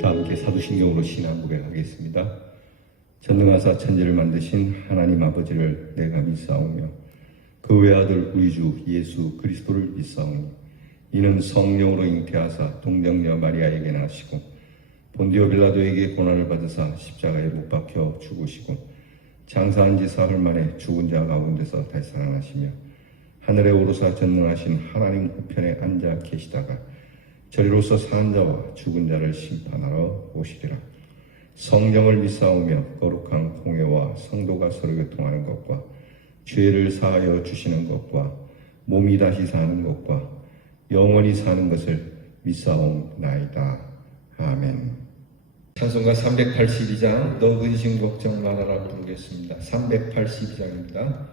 다 함께 사도신경으로 신앙 고백하겠습니다. 전능하사 천지를 만드신 하나님 아버지를 내가 믿사오며 그 외아들 우리 주 예수 그리스도를 믿사오니 이는 성령으로 잉태하사 동정녀 마리아에게 나시고 본디오 빌라도에게 고난을 받으사 십자가에 못 박혀 죽으시고 장사한 지 사흘 만에 죽은 자 가운데서 다시 살아나시며 하늘에 오르사 전능하신 하나님 우편에 앉아 계시다가 저리로서 사는 자와 죽은 자를 심판하러 오시리라. 성령을 믿사오며 거룩한 공회와 성도가 서로 교통하는 것과 죄를 사하여 주시는 것과 몸이 다시 사는 것과 영원히 사는 것을 믿사옵나이다. 아멘. 찬송가 382장 너 근심 걱정 말아라 부르겠습니다. 382장입니다.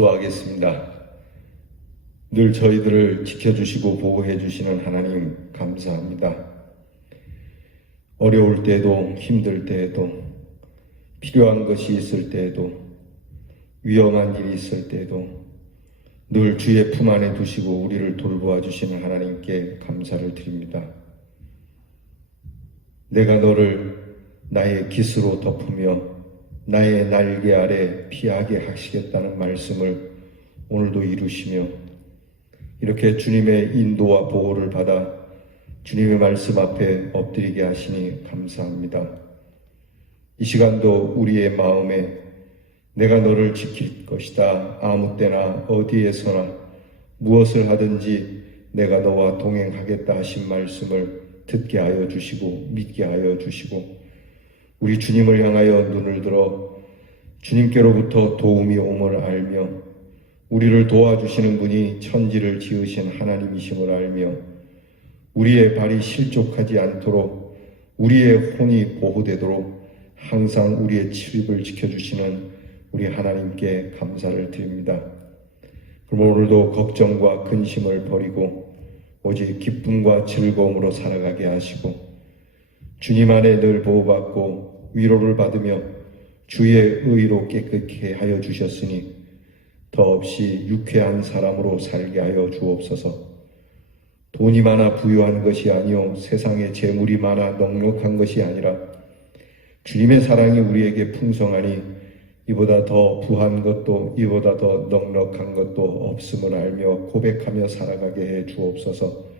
기도하겠습니다. 늘 저희들을 지켜주시고 보호해 주시는 하나님 감사합니다. 어려울 때에도 힘들 때에도 필요한 것이 있을 때에도 위험한 일이 있을 때에도 늘 주의 품 안에 두시고 우리를 돌보아 주시는 하나님께 감사를 드립니다. 내가 너를 나의 깃으로 덮으며 나의 날개 아래 피하게 하시겠다는 말씀을 오늘도 이루시며 이렇게 주님의 인도와 보호를 받아 주님의 말씀 앞에 엎드리게 하시니 감사합니다. 이 시간도 우리의 마음에 내가 너를 지킬 것이다. 아무 때나 어디에서나 무엇을 하든지 내가 너와 동행하겠다 하신 말씀을 듣게 하여 주시고 믿게 하여 주시고 우리 주님을 향하여 눈을 들어 주님께로부터 도움이 옴을 알며 우리를 도와주시는 분이 천지를 지으신 하나님이심을 알며 우리의 발이 실족하지 않도록 우리의 혼이 보호되도록 항상 우리의 출입을 지켜주시는 우리 하나님께 감사를 드립니다. 그럼 오늘도 걱정과 근심을 버리고 오직 기쁨과 즐거움으로 살아가게 하시고 주님 안에 늘 보호받고 위로를 받으며 주의 의로 깨끗게 하여 주셨으니 더없이 유쾌한 사람으로 살게 하여 주옵소서. 돈이 많아 부유한 것이 아니요 세상에 재물이 많아 넉넉한 것이 아니라 주님의 사랑이 우리에게 풍성하니 이보다 더 부한 것도 이보다 더 넉넉한 것도 없음을 알며 고백하며 살아가게 해 주옵소서.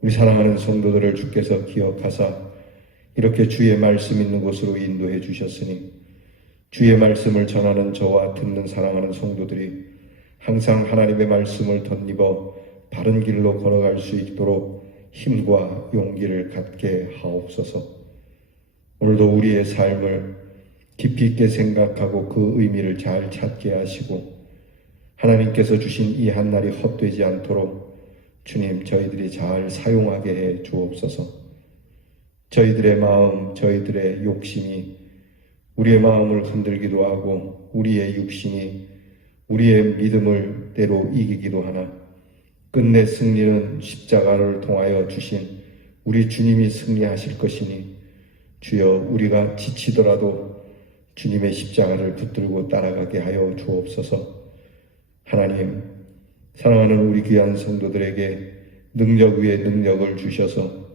우리 사랑하는 성도들을 주께서 기억하사 이렇게 주의 말씀 있는 곳으로 인도해 주셨으니 주의 말씀을 전하는 저와 듣는 사랑하는 성도들이 항상 하나님의 말씀을 덧입어 바른 길로 걸어갈 수 있도록 힘과 용기를 갖게 하옵소서. 오늘도 우리의 삶을 깊이 있게 생각하고 그 의미를 잘 찾게 하시고 하나님께서 주신 이 한날이 헛되지 않도록 주님 저희들이 잘 사용하게 해 주옵소서. 저희들의 마음, 저희들의 욕심이 우리의 마음을 흔들기도 하고 우리의 육신이 우리의 믿음을 때로 이기기도 하나 끝내 승리는 십자가를 통하여 주신 우리 주님이 승리하실 것이니 주여 우리가 지치더라도 주님의 십자가를 붙들고 따라가게 하여 주옵소서. 하나님 사랑하는 우리 귀한 성도들에게 능력 위에 능력을 주셔서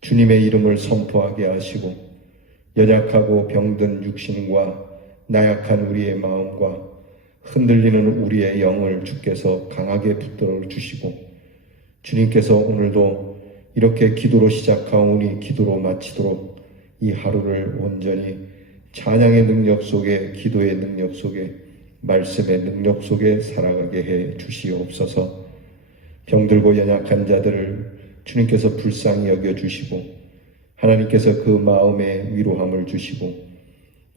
주님의 이름을 선포하게 하시고 연약하고 병든 육신과 나약한 우리의 마음과 흔들리는 우리의 영을 주께서 강하게 붙들어 주시고 주님께서 오늘도 이렇게 기도로 시작하오니 기도로 마치도록 이 하루를 온전히 찬양의 능력 속에 기도의 능력 속에 말씀의 능력 속에 살아가게 해 주시옵소서. 병들고 연약한 자들을 주님께서 불쌍히 여겨주시고 하나님께서 그 마음에 위로함을 주시고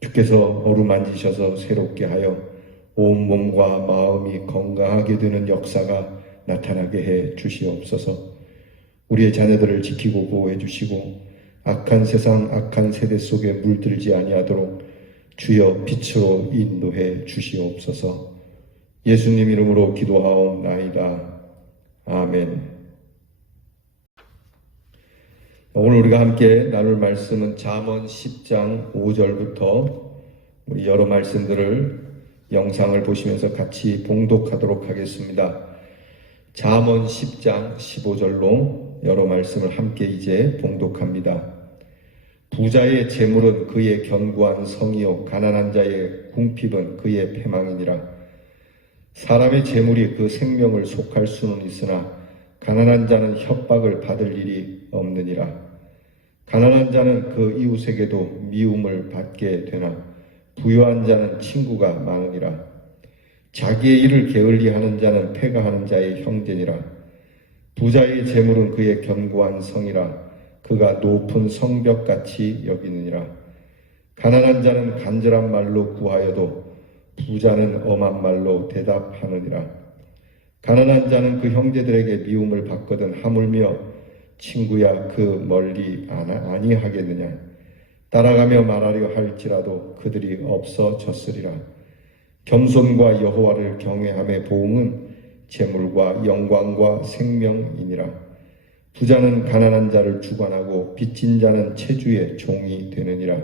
주께서 어루만지셔서 새롭게 하여 온 몸과 마음이 건강하게 되는 역사가 나타나게 해 주시옵소서. 우리의 자녀들을 지키고 보호해 주시고 악한 세상 악한 세대 속에 물들지 아니하도록 주여 빛으로 인도해 주시옵소서. 예수님 이름으로 기도하옵나이다. 아멘. 오늘 우리가 함께 나눌 말씀은 잠언 10장 5절부터 우리 여러 말씀들을 영상을 보시면서 같이 봉독하도록 하겠습니다. 잠언 10장 15절로 여러 말씀을 함께 이제 봉독합니다. 부자의 재물은 그의 견고한 성이요 가난한 자의 궁핍은 그의 패망이니라. 사람의 재물이 그 생명을 속할 수는 있으나 가난한 자는 협박을 받을 일이 없느니라. 가난한 자는 그 이웃에게도 미움을 받게 되나 부유한 자는 친구가 많으니라. 자기의 일을 게을리하는 자는 패가하는 자의 형제니라. 부자의 재물은 그의 견고한 성이라. 그가 높은 성벽같이 여기느니라. 가난한 자는 간절한 말로 구하여도 부자는 엄한 말로 대답하느니라. 가난한 자는 그 형제들에게 미움을 받거든 하물며 친구야 그 멀리 아니하겠느냐. 따라가며 말하려 할지라도 그들이 없어졌으리라. 겸손과 여호와를 경외함의 보응은 재물과 영광과 생명이니라. 부자는 가난한 자를 주관하고 빚진 자는 체주의 종이 되느니라.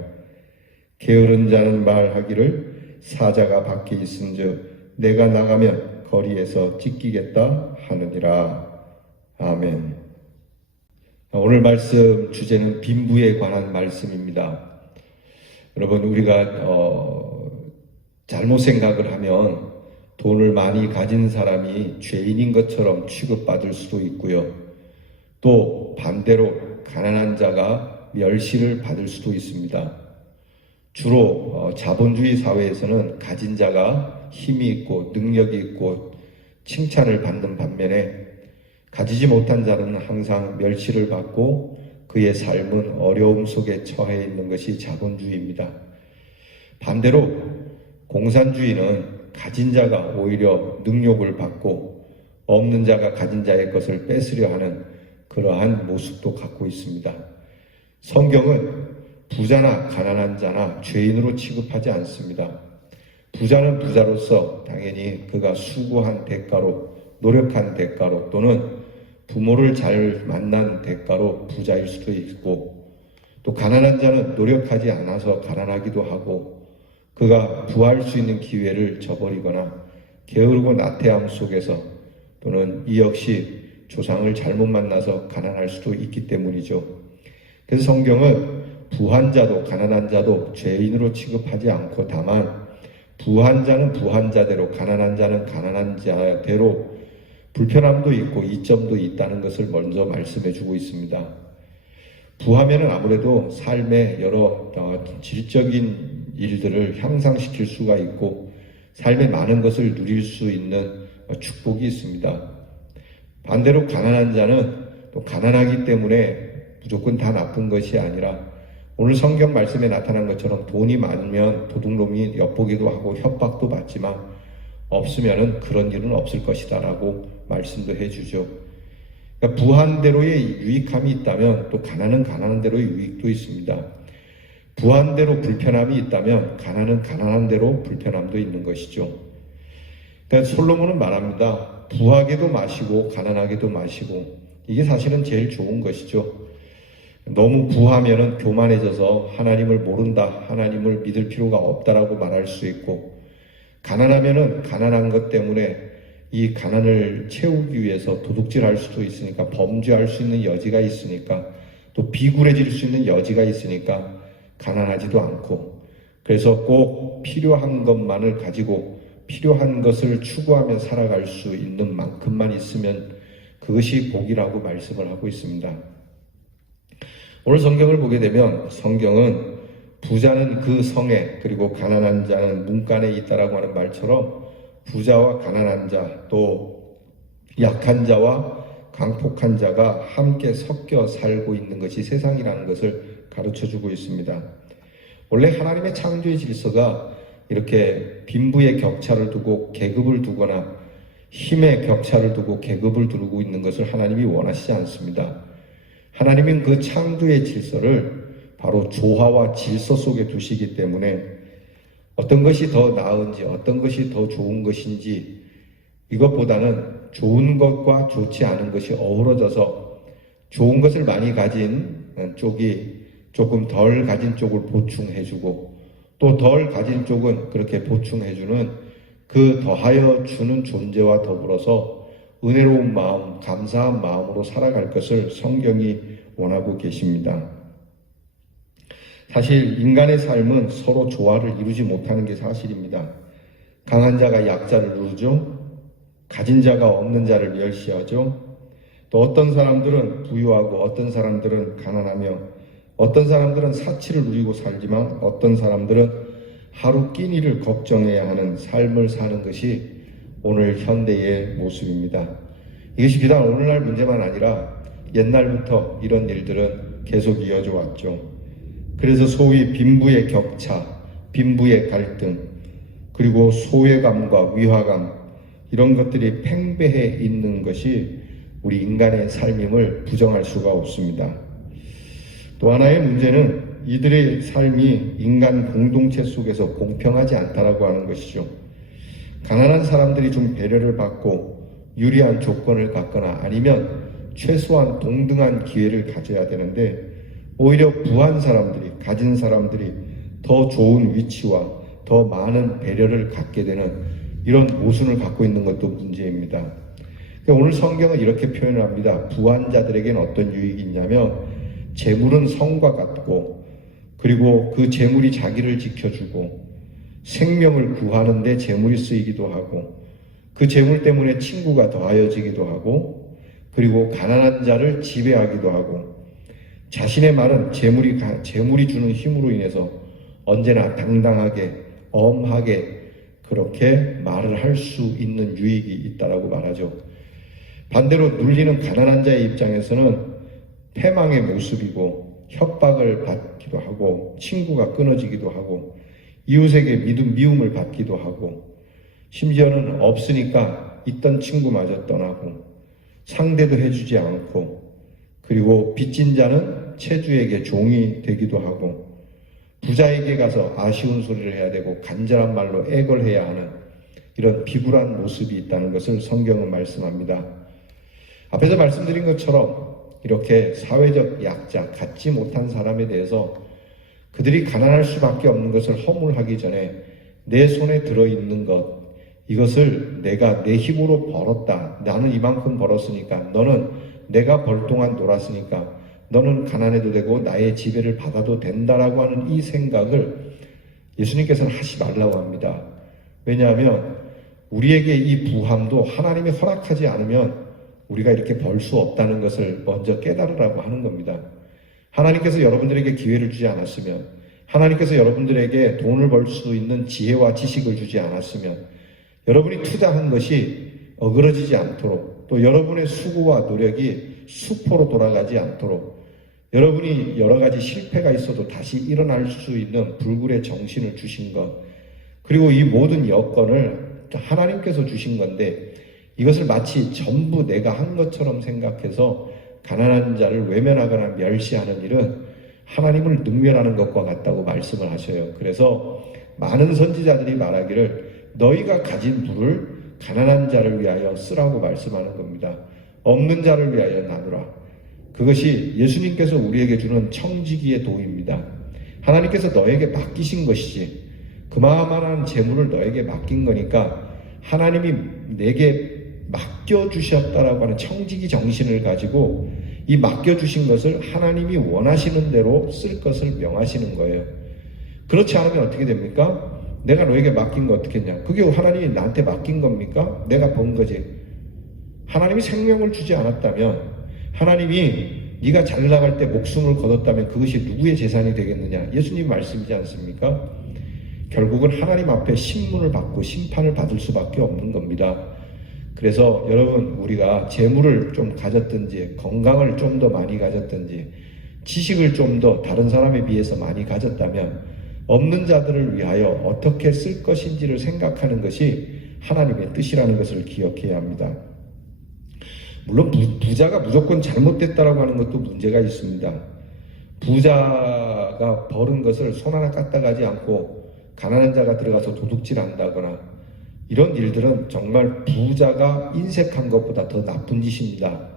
게으른 자는 말하기를 사자가 밖에 있은즉 내가 나가면 거리에서 찢기겠다 하느니라. 아멘. 오늘 말씀 주제는 빈부에 관한 말씀입니다. 여러분, 우리가 잘못 생각을 하면 돈을 많이 가진 사람이 죄인인 것처럼 취급받을 수도 있고요. 또 반대로 가난한 자가 멸시를 받을 수도 있습니다. 주로 자본주의 사회에서는 가진 자가 힘이 있고 능력이 있고 칭찬을 받는 반면에 가지지 못한 자는 항상 멸시를 받고 그의 삶은 어려움 속에 처해 있는 것이 자본주의입니다. 반대로 공산주의는 가진 자가 오히려 능욕을 받고 없는 자가 가진 자의 것을 뺏으려 하는 그러한 모습도 갖고 있습니다. 성경은 부자나 가난한 자나 죄인으로 취급하지 않습니다. 부자는 부자로서 당연히 그가 수고한 대가로, 노력한 대가로 또는 부모를 잘 만난 대가로 부자일 수도 있고, 또 가난한 자는 노력하지 않아서 가난하기도 하고 그가 부할 수 있는 기회를 저버리거나 게으르고 나태함 속에서 또는 이 역시 조상을 잘못 만나서 가난할 수도 있기 때문이죠. 그래서 성경은 부한 자도 가난한 자도 죄인으로 취급하지 않고 다만 부한 자는 부한 자대로 가난한 자는 가난한 자대로 불편함도 있고 이점도 있다는 것을 먼저 말씀해 주고 있습니다. 부하면은 아무래도 삶의 여러 질적인 일들을 향상시킬 수가 있고 삶의 많은 것을 누릴 수 있는 축복이 있습니다. 반대로 가난한 자는 또 가난하기 때문에 무조건 다 나쁜 것이 아니라 오늘 성경 말씀에 나타난 것처럼 돈이 많으면 도둑놈이 엿보기도 하고 협박도 받지만 없으면은 그런 일은 없을 것이다 라고 말씀도 해주죠. 그러니까 부한 대로의 유익함이 있다면 또 가난은 가난한 대로의 유익도 있습니다. 부한 대로 불편함이 있다면 가난은 가난한 대로 불편함도 있는 것이죠. 그러니까 솔로몬은 말합니다. 부하게도 마시고 가난하게도 마시고, 이게 사실은 제일 좋은 것이죠. 너무 부하면은 교만해져서 하나님을 모른다, 하나님을 믿을 필요가 없다라고 말할 수 있고, 가난하면은 가난한 것 때문에 이 가난을 채우기 위해서 도둑질할 수도 있으니까, 범죄할 수 있는 여지가 있으니까, 또 비굴해질 수 있는 여지가 있으니까 가난하지도 않고, 그래서 꼭 필요한 것만을 가지고 필요한 것을 추구하며 살아갈 수 있는 만큼만 있으면 그것이 복이라고 말씀을 하고 있습니다. 오늘 성경을 보게 되면 성경은 부자는 그 성에 그리고 가난한 자는 문간에 있다라고 하는 말처럼 부자와 가난한 자, 또 약한 자와 강폭한 자가 함께 섞여 살고 있는 것이 세상이라는 것을 가르쳐주고 있습니다. 원래 하나님의 창조의 질서가 이렇게 빈부의 격차를 두고 계급을 두거나 힘의 격차를 두고 계급을 두고 있는 것을 하나님이 원하시지 않습니다. 하나님은 그 창조의 질서를 바로 조화와 질서 속에 두시기 때문에 어떤 것이 더 나은지, 어떤 것이 더 좋은 것인지, 이것보다는 좋은 것과 좋지 않은 것이 어우러져서 좋은 것을 많이 가진 쪽이 조금 덜 가진 쪽을 보충해주고, 또 덜 가진 쪽은 그렇게 보충해주는 그 더하여 주는 존재와 더불어서 은혜로운 마음, 감사한 마음으로 살아갈 것을 성경이 원하고 계십니다. 사실 인간의 삶은 서로 조화를 이루지 못하는 게 사실입니다. 강한 자가 약자를 누르죠. 가진 자가 없는 자를 멸시하죠. 또 어떤 사람들은 부유하고 어떤 사람들은 가난하며, 어떤 사람들은 사치를 누리고 살지만 어떤 사람들은 하루 끼니를 걱정해야 하는 삶을 사는 것이 오늘 현대의 모습입니다. 이것이 비단 오늘날 문제만 아니라 옛날부터 이런 일들은 계속 이어져 왔죠. 그래서 소위 빈부의 격차, 빈부의 갈등, 그리고 소외감과 위화감, 이런 것들이 팽배해 있는 것이 우리 인간의 삶임을 부정할 수가 없습니다. 또 하나의 문제는 이들의 삶이 인간 공동체 속에서 공평하지 않다라고 하는 것이죠. 가난한 사람들이 좀 배려를 받고 유리한 조건을 갖거나 아니면 최소한 동등한 기회를 가져야 되는데, 오히려 부한 사람들이, 가진 사람들이 더 좋은 위치와 더 많은 배려를 갖게 되는 이런 모순을 갖고 있는 것도 문제입니다. 오늘 성경은 이렇게 표현을 합니다. 부한 자들에게는 어떤 유익이 있냐면, 재물은 성과 같고, 그리고 그 재물이 자기를 지켜주고 생명을 구하는 데 재물이 쓰이기도 하고, 그 재물 때문에 친구가 더하여지기도 하고, 그리고 가난한 자를 지배하기도 하고, 자신의 말은 재물이 주는 힘으로 인해서 언제나 당당하게, 엄하게 그렇게 말을 할 수 있는 유익이 있다라고 말하죠. 반대로 눌리는 가난한 자의 입장에서는 패망의 모습이고, 협박을 받기도 하고, 친구가 끊어지기도 하고, 이웃에게 미움을 받기도 하고, 심지어는 없으니까 있던 친구마저 떠나고, 상대도 해주지 않고, 그리고 빚진 자는 채주에게 종이 되기도 하고, 부자에게 가서 아쉬운 소리를 해야 되고 간절한 말로 애걸해야 하는 이런 비굴한 모습이 있다는 것을 성경은 말씀합니다. 앞에서 말씀드린 것처럼 이렇게 사회적 약자, 갖지 못한 사람에 대해서 그들이 가난할 수밖에 없는 것을 허물하기 전에 내 손에 들어있는 것, 이것을 내가 내 힘으로 벌었다. 나는 이만큼 벌었으니까, 너는 내가 벌 동안 놀았으니까 너는 가난해도 되고 나의 지배를 받아도 된다라고 하는 이 생각을 예수님께서는 하지 말라고 합니다. 왜냐하면 우리에게 이 부함도 하나님이 허락하지 않으면 우리가 이렇게 벌 수 없다는 것을 먼저 깨달으라고 하는 겁니다. 하나님께서 여러분들에게 기회를 주지 않았으면, 하나님께서 여러분들에게 돈을 벌 수 있는 지혜와 지식을 주지 않았으면, 여러분이 투자한 것이 어그러지지 않도록, 또 여러분의 수고와 노력이 수포로 돌아가지 않도록, 여러분이 여러 가지 실패가 있어도 다시 일어날 수 있는 불굴의 정신을 주신 것, 그리고 이 모든 여건을 하나님께서 주신 건데, 이것을 마치 전부 내가 한 것처럼 생각해서 가난한 자를 외면하거나 멸시하는 일은 하나님을 능멸하는 것과 같다고 말씀을 하셔요. 그래서 많은 선지자들이 말하기를 너희가 가진 부를 가난한 자를 위하여 쓰라고 말씀하는 겁니다. 없는 자를 위하여 나누라. 그것이 예수님께서 우리에게 주는 청지기의 도입니다. 하나님께서 너에게 맡기신 것이지, 그만한 재물을 너에게 맡긴 거니까 하나님이 내게 맡겨주셨다라고 하는 청지기 정신을 가지고 이 맡겨주신 것을 하나님이 원하시는 대로 쓸 것을 명하시는 거예요. 그렇지 않으면 어떻게 됩니까? 내가 너에게 맡긴 거 어떻게 했냐? 그게 하나님이 나한테 맡긴 겁니까? 내가 번 거지. 하나님이 생명을 주지 않았다면, 하나님이 네가 잘 나갈 때 목숨을 거뒀다면 그것이 누구의 재산이 되겠느냐? 예수님 말씀이지 않습니까? 결국은 하나님 앞에 신문을 받고 심판을 받을 수밖에 없는 겁니다. 그래서 여러분, 우리가 재물을 좀 가졌든지, 건강을 좀 더 많이 가졌든지, 지식을 좀 더 다른 사람에 비해서 많이 가졌다면 없는 자들을 위하여 어떻게 쓸 것인지를 생각하는 것이 하나님의 뜻이라는 것을 기억해야 합니다. 물론 부자가 무조건 잘못됐다라고 하는 것도 문제가 있습니다. 부자가 벌은 것을 손 하나 까딱하지 않고 가난한 자가 들어가서 도둑질한다거나 이런 일들은 정말 부자가 인색한 것보다 더 나쁜 짓입니다.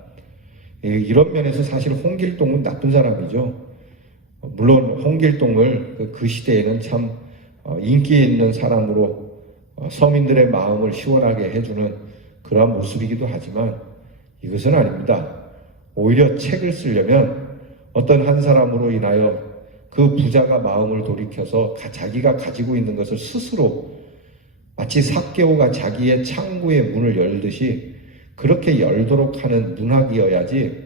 이런 면에서 사실 홍길동은 나쁜 사람이죠. 물론 홍길동을 그 시대에는 참 인기 있는 사람으로 서민들의 마음을 시원하게 해주는 그러한 모습이기도 하지만 이것은 아닙니다. 오히려 책을 쓰려면 어떤 한 사람으로 인하여 그 부자가 마음을 돌이켜서 자기가 가지고 있는 것을 스스로 마치 삭개오가 자기의 창고의 문을 열듯이 그렇게 열도록 하는 문학이어야지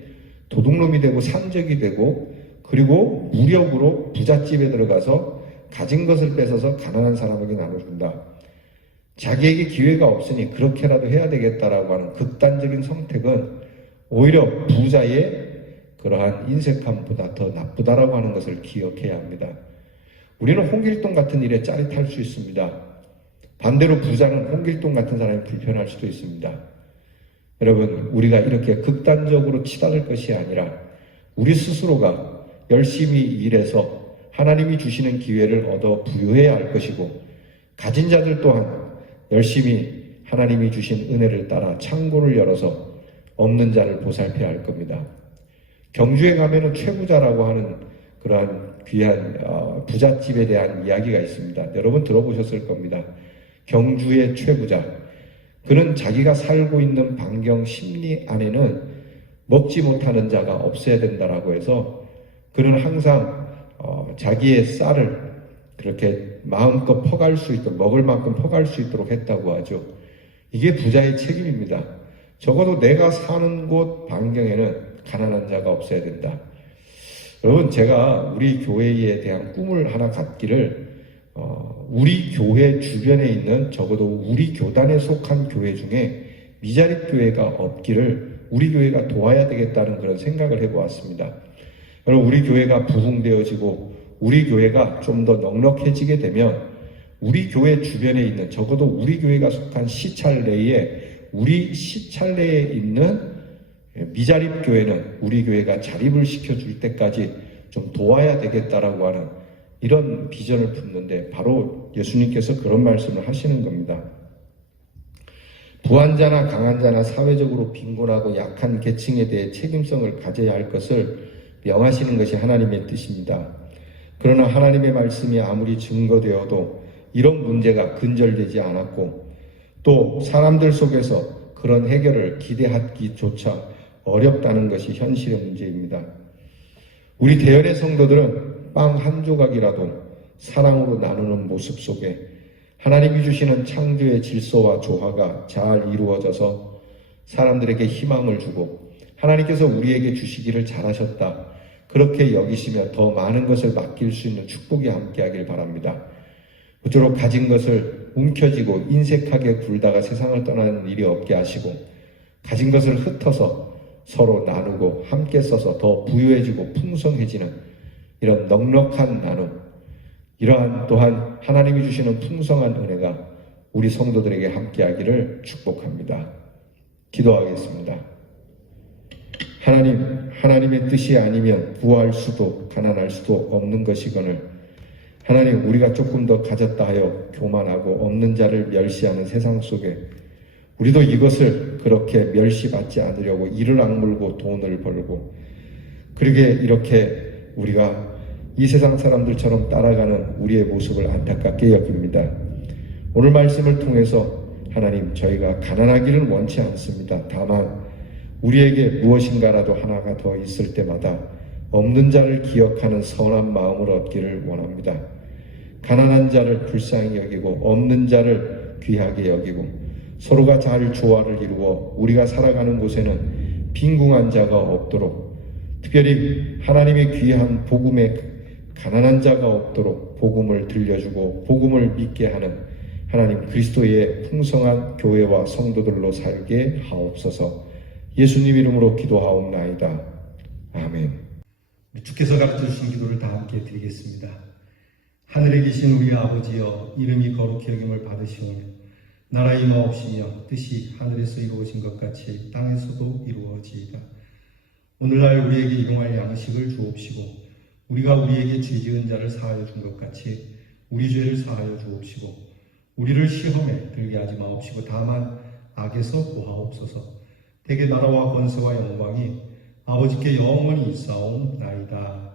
도둑놈이 되고 산적이 되고, 그리고 무력으로 부잣집에 들어가서 가진 것을 뺏어서 가난한 사람에게 나눠준다. 자기에게 기회가 없으니 그렇게라도 해야 되겠다라고 하는 극단적인 선택은 오히려 부자의 그러한 인색함보다 더 나쁘다라고 하는 것을 기억해야 합니다. 우리는 홍길동 같은 일에 짜릿할 수 있습니다. 반대로 부자는 홍길동 같은 사람이 불편할 수도 있습니다. 여러분, 우리가 이렇게 극단적으로 치달을 것이 아니라 우리 스스로가 열심히 일해서 하나님이 주시는 기회를 얻어 부유해야 할 것이고, 가진 자들 또한 열심히 하나님이 주신 은혜를 따라 창고를 열어서 없는 자를 보살펴야 할 겁니다. 경주에 가면은 최부자라고 하는 그러한 귀한 부잣집에 대한 이야기가 있습니다. 여러분 들어보셨을 겁니다. 경주의 최부자. 그는 자기가 살고 있는 반경 10리 안에는 먹지 못하는 자가 없어야 된다라고 해서 그는 항상 자기의 쌀을 그렇게 마음껏 퍼갈 수 있도록, 먹을 만큼 퍼갈 수 있도록 했다고 하죠. 이게 부자의 책임입니다. 적어도 내가 사는 곳 반경에는 가난한 자가 없어야 된다. 여러분, 제가 우리 교회에 대한 꿈을 하나 갖기를 우리 교회 주변에 있는 적어도 우리 교단에 속한 교회 중에 미자립 교회가 없기를 우리 교회가 도와야 되겠다는 그런 생각을 해보았습니다. 여러분, 우리 교회가 부흥되어지고 우리 교회가 좀 더 넉넉해지게 되면 우리 교회 주변에 있는 적어도 우리 교회가 속한 시찰내에 우리 시찰내에 있는 미자립 교회는 우리 교회가 자립을 시켜줄 때까지 좀 도와야 되겠다라고 하는 이런 비전을 품는데 바로 예수님께서 그런 말씀을 하시는 겁니다. 부한 자나 강한 자나 사회적으로 빈곤하고 약한 계층에 대해 책임성을 가져야 할 것을 명하시는 것이 하나님의 뜻입니다. 그러나 하나님의 말씀이 아무리 증거되어도 이런 문제가 근절되지 않았고 또 사람들 속에서 그런 해결을 기대하기조차 어렵다는 것이 현실의 문제입니다. 우리 대열의 성도들은 빵 한 조각이라도 사랑으로 나누는 모습 속에 하나님이 주시는 창조의 질서와 조화가 잘 이루어져서 사람들에게 희망을 주고 하나님께서 우리에게 주시기를 잘하셨다. 그렇게 여기시며 더 많은 것을 맡길 수 있는 축복이 함께하길 바랍니다. 그토록 가진 것을 움켜쥐고 인색하게 굴다가 세상을 떠나는 일이 없게 하시고 가진 것을 흩어서 서로 나누고 함께 써서 더 부유해지고 풍성해지는 이런 넉넉한 나눔, 이러한 또한 하나님이 주시는 풍성한 은혜가 우리 성도들에게 함께하기를 축복합니다. 기도하겠습니다. 하나님의 뜻이 아니면 부할 수도 가난할 수도 없는 것이거늘 하나님, 우리가 조금 더 가졌다 하여 교만하고 없는 자를 멸시하는 세상 속에 우리도 이것을 그렇게 멸시받지 않으려고 이를 악물고 돈을 벌고 그러게 이렇게 우리가 이 세상 사람들처럼 따라가는 우리의 모습을 안타깝게 여깁니다. 오늘 말씀을 통해서 하나님, 저희가 가난하기를 원치 않습니다. 다만 우리에게 무엇인가라도 하나가 더 있을 때마다 없는 자를 기억하는 선한 마음을 얻기를 원합니다. 가난한 자를 불쌍히 여기고 없는 자를 귀하게 여기고 서로가 잘 조화를 이루어 우리가 살아가는 곳에는 빈궁한 자가 없도록, 특별히 하나님의 귀한 복음에 가난한 자가 없도록 복음을 들려주고 복음을 믿게 하는 하나님 그리스도의 풍성한 교회와 성도들로 살게 하옵소서. 예수님 이름으로 기도하옵나이다. 아멘. 주께서 가르쳐주신 기도를 다 함께 드리겠습니다. 하늘에 계신 우리 아버지여, 이름이 거룩히 여김을 받으시오며 나라 임하옵시며 뜻이 하늘에서 이루어진 것 같이 땅에서도 이루어지이다. 오늘날 우리에게 일용할 양식을 주옵시고 우리가 우리에게 죄 지은 자를 사하여 준 것 같이 우리 죄를 사하여 주옵시고 우리를 시험에 들게 하지 마옵시고 다만 악에서 구하옵소서. 대개 나라와 권세와 영광이 아버지께 영원히 있사옵나이다.